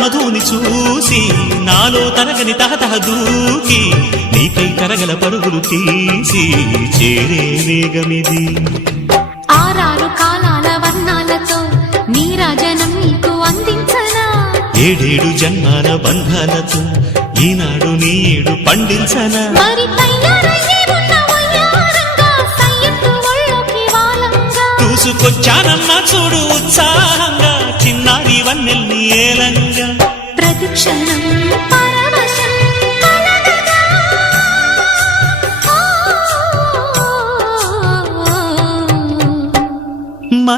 మధుని చూసి నాలో తరగని తహతహ దూకి నీకై తరగల పరుగులు తీసి చేరే వేగమిది. ఆరారు కాలాల వర్ణాలతో నీరాజనం నీకు అందించనా, ఏడేడు జన్మాల బంధాలతో ఈనాడు నీడు పండించనా. మరి తయారయ్యే ఉన్న వయ్యారంగా సయ్యత్తు ఒళ్ళోకి వాలంగా చూసుకొచ్చానమ్మా చూడు ఉత్సాహంగా చిన్నారి వన్నెల్ని ఏలంగా. ప్రతిక్షణం